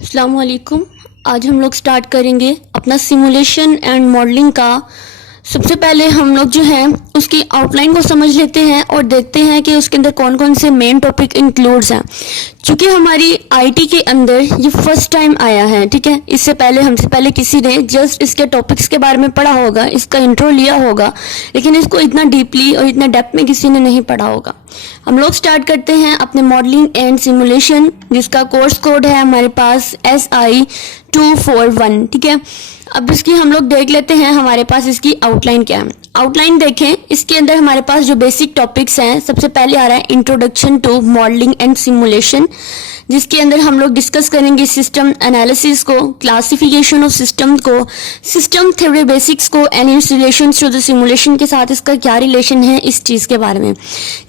अस्सलाम वालेकुम। आज हम लोग स्टार्ट करेंगे अपना सिमुलेशन एंड मॉडलिंग का। सबसे पहले हम लोग जो है उसकी आउटलाइन को समझ लेते हैं और देखते हैं कि उसके अंदर कौन कौन से मेन टॉपिक इंक्लूड्स हैं। क्योंकि हमारी आईटी के अंदर ये फर्स्ट टाइम आया है, ठीक है। इससे पहले हमसे पहले किसी ने जस्ट इसके टॉपिक्स के बारे में पढ़ा होगा, इसका इंट्रो लिया होगा, लेकिन इसको इतना डीपली और इतना डेप्थ में किसी ने नहीं पढ़ा होगा। हम लोग स्टार्ट करते हैं अपने मॉडलिंग एंड सिमुलेशन, जिसका कोर्स कोड है हमारे पास SI241, ठीक है। अब इसकी हम लोग देख लेते हैं हमारे पास इसकी आउटलाइन क्या है। आउटलाइन देखें, इसके अंदर हमारे पास जो बेसिक टॉपिक्स हैं, सबसे पहले आ रहा है introduction to modelling and simulation, जिसके अंदर हम लोग डिस्कस करेंगे सिस्टम एनालिसिस को, क्लासिफिकेशन ऑफ सिस्टम को, सिस्टम थ्योरी बेसिक्स को and its relation to the simulation के साथ इसका क्या रिलेशन है, इस चीज के बारे में।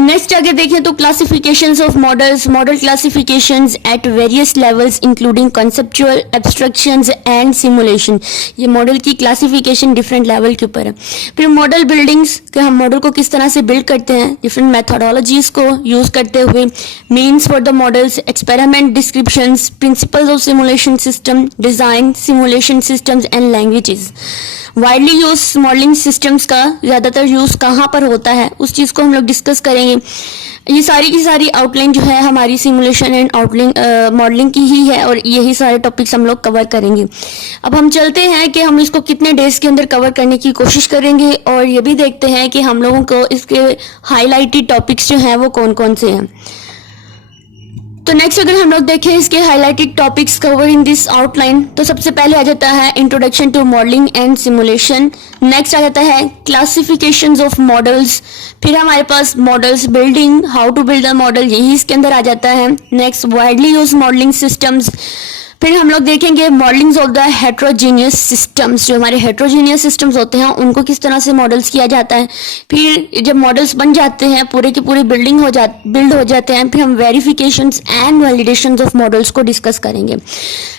नेक्स्ट आगे देखें तो classifications of models, model classifications at various levels including conceptual, abstractions and simulation. ये मॉडल की क्लासिफिकेशन डिफरेंट लेवल के ऊपर है। फिर मॉडल बिल्डिंग्स के, हम मॉडल को किस तरह से बिल्ड करते हैं, डिफरेंट मेथोडोलॉजीज को यूज करते हुए, means for the models, experiment descriptions, principles of simulation system, design, simulation systems and languages. Widely use modelling systems का ज्यादातर यूज कहाँ पर होता है, उस चीज को हम लोग डिस्कस करेंगे। ये सारी की सारी आउटलाइन जो है हमारी सिमुलेशन एंड मॉडलिंग की ही है और यही सारे टॉपिक्स हम लोग कवर करेंगे। अब हम चलते हैं कि हम इसको कितने डेज के अंदर कवर करने की कोशिश करेंगे और ये भी देखते हैं कि हम लोगों को इसके हाईलाइटेड टॉपिक्स जो हैं वो कौन कौन से हैं। तो नेक्स्ट अगर हम लोग देखें इसके highlighted topics cover in this outline, तो सबसे पहले आ जाता है introduction to modelling and simulation. Next आ जाता है क्लासिफिकेशंस ऑफ मॉडल्स। फिर हमारे पास models building, how to build the model, यही इसके अंदर आ जाता है। Next widely use modelling systems. फिर हम लोग देखेंगे modellings of the heterogeneous systems, जो हमारे हेट्रोजीनियस सिस्टम्स होते हैं उनको किस तरह से मॉडल्स किया जाता है। फिर जब मॉडल्स बन जाते हैं, पूरे के पूरे बिल्ड हो जाते हैं, फिर हम verifications and validations of models को डिस्कस करेंगे।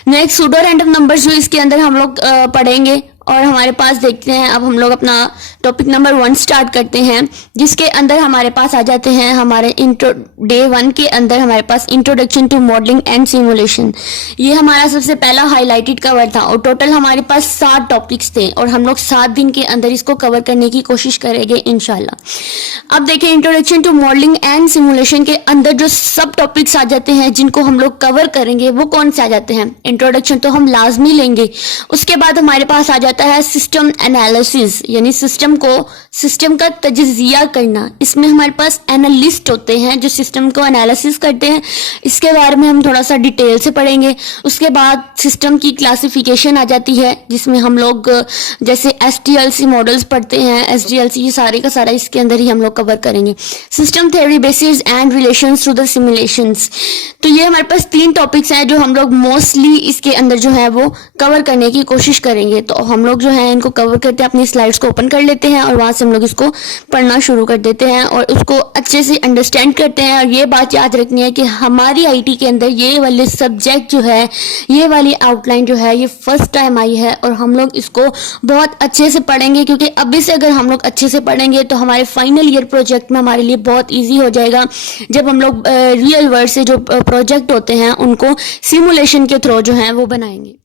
नेक्स्ट सूडो रैंडम नंबर्स जो इसके अंदर हम लोग पढ़ेंगे और हमारे पास देखते हैं। अब हम लोग अपना टॉपिक नंबर 1 स्टार्ट करते हैं, जिसके अंदर हमारे पास आ जाते हैं हमारे डे 1 के अंदर हमारे पास introduction to modelling and simulation. ये हमारा सबसे पहला हाईलाइटेड कवर था और टोटल हमारे पास 7 टॉपिक्स थे और हम लोग 7 दिन के अंदर इसको कवर करने की कोशिश करेंगे इंशाल्लाह। अब देखिए introduction to modelling and simulation के अंदर जो सब टॉपिक्स आ जाते हैं जिनको हम लोग कवर करेंगे वो कौन से आ जाते हैं। इंट्रोडक्शन तो हम लाजमी लेंगे, उसके बाद हमारे पास आ जाता है सिस्टम एनालिसिस, यानी सिस्टम का तजिया करना। इसमें हमारे पास एनालिस्ट होते हैं जो सिस्टम को एनालिसिस करते हैं, इसके बारे में हम थोड़ा सा डिटेल से पढ़ेंगे। उसके बाद सिस्टम की क्लासिफिकेशन आ जाती है, जिसमें हम लोग जैसे SDLC मॉडल्स पढ़ते हैं, SDLC ये सारे का सारा इसके अंदर ही हम लोग कवर करेंगे। System theory basis and relations to the simulations. तो ये हमारे पास 3 टॉपिक्स हैं जो हम लोग मोस्टली इसके अंदर जो है वो कवर करने की कोशिश करेंगे। तो हम लोग जो है इनको कवर करते हैं, अपनी स्लाइड्स को ओपन कर लेते हैं और वहां से हम लोग इसको पढ़ना शुरू कर देते हैं और उसको अच्छे से अंडरस्टैंड करते हैं। और ये बात याद रखनी है कि हमारी आईटी के अंदर ये वाले सब्जेक्ट जो है, ये वाली आउटलाइन जो है, ये फर्स्ट टाइम आई है और हम लोग इसको बहुत अच्छे से पढ़ेंगे, क्योंकि अभी से अगर हम लोग अच्छे से पढ़ेंगे तो हमारे फाइनल ईयर प्रोजेक्ट में हमारे लिए बहुत ईजी हो जाएगा, जब हम लोग रियल वर्ल्ड से जो प्रोजेक्ट होते हैं उनको सिमुलेशन के थ्रू जो है वो बनाएंगे।